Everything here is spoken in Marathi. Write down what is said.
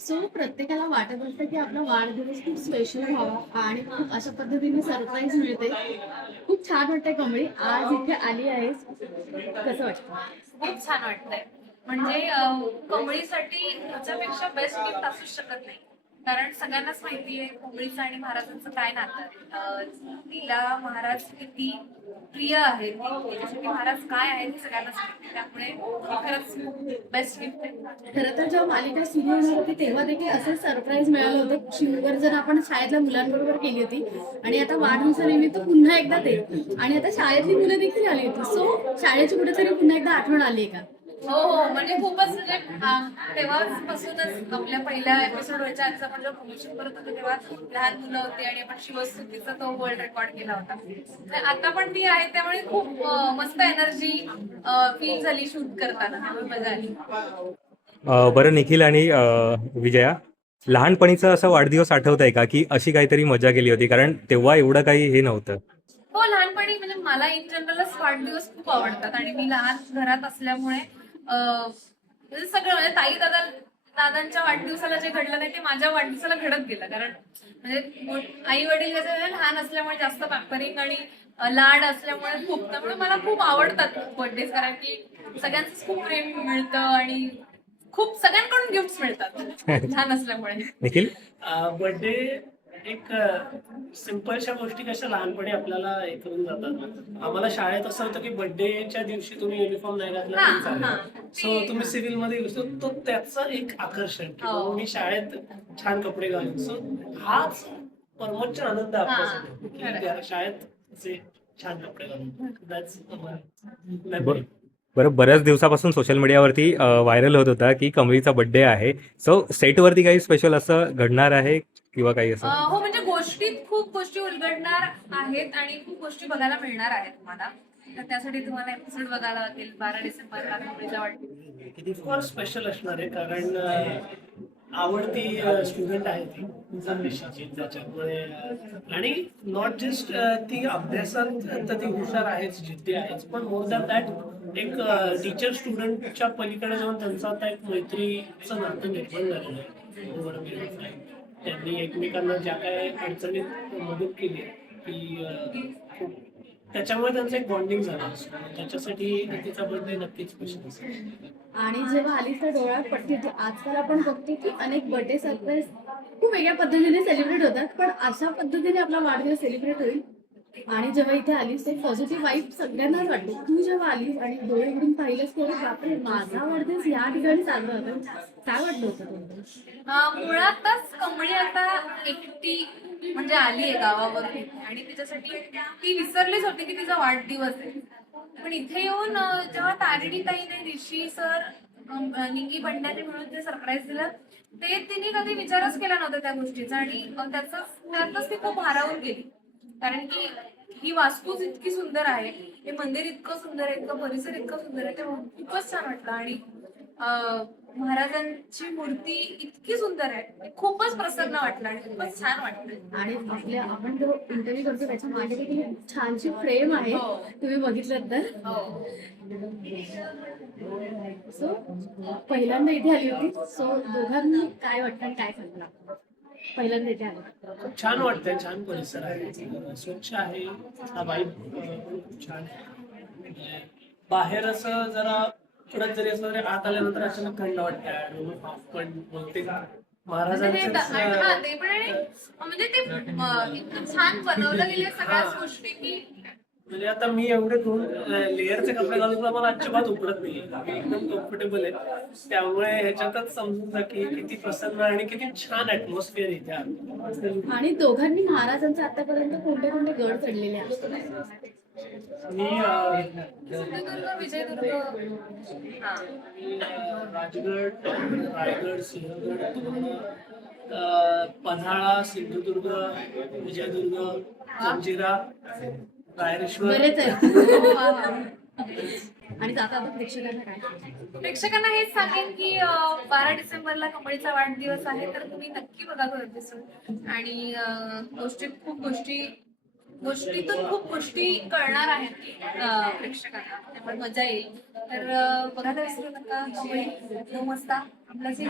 सो प्रत्येकाला वाटत असतं की आपला वाढदिवस खूप स्पेशल व्हावा आणि खूप अशा पद्धतीने सरप्राईज मिळते. खूप छान वाटतंय कमळी, आज इथे आली आहेस. कसं वाटतं? खूप छान वाटतंय. म्हणजे कमळीसाठी ह्याच्यापेक्षा बेस्ट गिफ्ट असूच शकत नाही. कारण सगळ्यांनाच माहिती आहे कमळीचं आणि महाराजांचं काय नातं आहे. तिला महाराज किती प्रिय आहेत, तिच्यासाठी महाराज काय आहेत हे सगळ्यांनाच माहिती. त्यामुळे हे खरंच खूप बेस्ट गिफ्ट आहे. खरं तर जेव्हा मालिका सुरू होणार होती तेव्हा देखील असं सरप्राईज मिळालं होतं. शिवगर्जना आपण शाळेतल्या मुलांबरोबर केली होती आणि आता वाढदिवसानिमित्त पुन्हा एकदा ते, आणि आता शाळेतली मुलं देखील आली होती. सो शाळेची कुठेतरी पुन्हा एकदा आठवण आली का? हो हो, म्हणजे खूपच म्हणजे तेव्हापासूनच आपल्या पहिल्या एपिसोड व्हायच्या आधीच आपण जेव्हा प्रमोशन करत होतो तेव्हा लहान मुलं होती आणि आपण शिवस्तुतीचा तो वर्ल्ड रेकॉर्ड केला होता. तर आता पण ती आहे त्यामुळे खूप मस्त एनर्जी फील झाली शूट करताना, त्यामुळे मजा आली. बरं निखिल आणि विजया, लहानपणीचा असा वाढदिवस आठवत आहे का, की अशी काहीतरी मजा केली होती? कारण तेव्हा एवढं काही हे नव्हतं. हो, लहानपणी म्हणजे मला इन जनरलच वाढदिवस खूप आवडतात आणि मी लहान घरात असल्यामुळे म्हणजे सगळं म्हणजे दादांच्या वाढदिवसाला जे घडलं नाही ते माझ्या वाढदिवसाला घडत गेलं. कारण म्हणजे आई वडील कसं लहान असल्यामुळे जास्त पॅम्परिंग आणि लाड असल्यामुळे खूप, त्यामुळे मला खूप आवडतात बर्थडेज. कारण की सगळ्यांचंच खूप प्रेम मिळतं आणि खूप सगळ्यांकडून गिफ्ट मिळतात लहान असल्यामुळे. निखिल. बर्थडे एक सिंपलशा गोष्टी कशा लहानपणी आपल्याला हे करून जातात. आम्हाला शाळेत असं होतं की बर्थडेच्या दिवशी तुम्ही युनिफॉर्म नाही घातला हा तरी हा चालेल. सो तुम्ही सिव्हिल मध्ये येऊ, तो त्याचं एक आकर्षण की हो. बाबा मी शाळेत छान कपडे घालून. सो हाच परमोच्च आनंद आहे आपल्यासाठी की खरंय. शाळेत असे छान कपडे घालून. That's our ब- memory. बरं, बऱ्याच दिवसापासून सोशल मीडियावरती व्हायरल होत होता की कमळीचा बर्थडे आहे. सो सेटवरती काही स्पेशल असं घडणार आहे किंवा काही असं? हो, म्हणजे गोष्टीत खूप गोष्टी उलगडणार आहेत आणि खूप गोष्टी बघायला मिळणार आहेत तुम्हाला. तर त्यासाठी तुम्हाला एपिसोड बघायला लागेल 12 डिसेंबरला कमळीचा वाढदिवस. ऑफकोर्स स्पेशल असणार आहे कारण आवडती स्टुडंट आहे ती जमनिशीची, त्याच्यामुळे आणि नॉट जस्ट ती अभ्यासात तर ती हुशार आहेच, जिद्दी आहेच, पण मोर दॅन दॅट एक टीचर स्टुडंटच्या पलीकडे जाऊन त्यांचं आता एक मैत्रीचं नातं निर्माण झालेलं आहे over a period of time. त्यांनी एकमेकांना ज्या काय अडचणीत मदत केली की खूप, त्याच्यामुळे त्यांचं एक बॉन्डिंग झालं असतं. त्याच्यासाठी तिचा बर्थडे नक्कीच स्पेशल असेल. आणि जेव्हा आलीस तर डोळ्यात पडते. आजकाल आपण बघतो की अनेक बर्थडे सरप्राईज खूप वेगळ्या पद्धतीने सेलिब्रेट होतात, पण अशा पद्धतीने आपला वाढदिवस सेलिब्रेट होईल. आणि जेव्हा इथे आलीस ते पॉझिटिव्ह वाईब सगळ्यांनाच वाटते. तू जेव्हा आलीस आणि डोळे उघडून पाहिलंस की अरे बापरे, माझा वाढदिवस या ठिकाणी साजरा होता, काय वाटलं होतं तुला? मुळातच कमळी आता एकटी म्हणजे आली आहे गावावरून आणि तिच्यासाठी ती विसरलीच होती की तिचा वाढदिवस आहे. पण इथे येऊन जेव्हा तारिणी ताईने, ऋषी सर, निंगी बंड्याने मिळून जे सरप्राईज दिलं ते तिने कधी विचारच केला नव्हता त्या गोष्टीचा आणि त्यातच ती खूप भारावून गेली. कारण की ही वास्तूच इतकी सुंदर आहे, हे मंदिर इतकं सुंदर आहे, इतकं परिसर इतकं सुंदर आहे, ते खूपच छान वाटलं. आणि महाराजांची मूर्ती इतकी सुंदर आहे, खूपच प्रसन्न वाटलं आणि खूपच छान वाटलं. आणि आपण जो इंटरव्ह्यू करतो त्याच्या मागे देखील एक छानशी फ्रेम आहे, हो. तुम्ही बघितलं तर. हो. सो पहिल्यांदा इथे आली होती. सो दोघांनी काय वाटतं आणि काय सांगणार? पहिल्यांदा इथे आलं. खूप छान वाटतंय, छान परिसर आहे, स्वच्छ आहे, हा वाईब खूप छान आहे. बाहेर असं जरा कडक जरी असलं तरी आत आल्यानंतर अचानक थंड वाटतंय. पण बहुतेक म्हणजे महाराजांचंच ते पण आणि म्हणजे ते इतकं छान बनवलं गेलं सगळ्याच गोष्टी की म्हणजे आता मी एवढे 2 लेअरचे कपडे घालून मला अजिबात उकडत नाही. मी एकदम कम्फर्टेबल आहे, त्यामुळे ह्याच्यातच समजून जा की किती प्रसन्न आणि किती छान ऍटमॉस्फिअर इथे आहे. आणि दोघांनी महाराजांचे आतापर्यंत कोणते कोणते गड चढलेले आहेत? मी सिंधुदुर्ग, विजयदुर्ग. हा. राजगड, रायगड, सिंहगड, तोरणा, पन्हाळा, सिंधुदुर्ग, विजयदुर्ग, जंजिरा, रायरेश्वर. बरेच आहेत. आणि जाता आता प्रेक्षकांना काय सांगणार? प्रेक्षकांना हेच सांगेन की 12 डिसेंबरला कमळीचा वाढदिवस आहे, तर तुम्ही नक्की बघा तो एपिसोड. आणि गोष्टीतून खूप गोष्टी कळणार आहेत प्रेक्षकांना, त्यामुळे मजा येईल. तर बघायला विसरू नका. कमळी 9 वाजता आपल्याच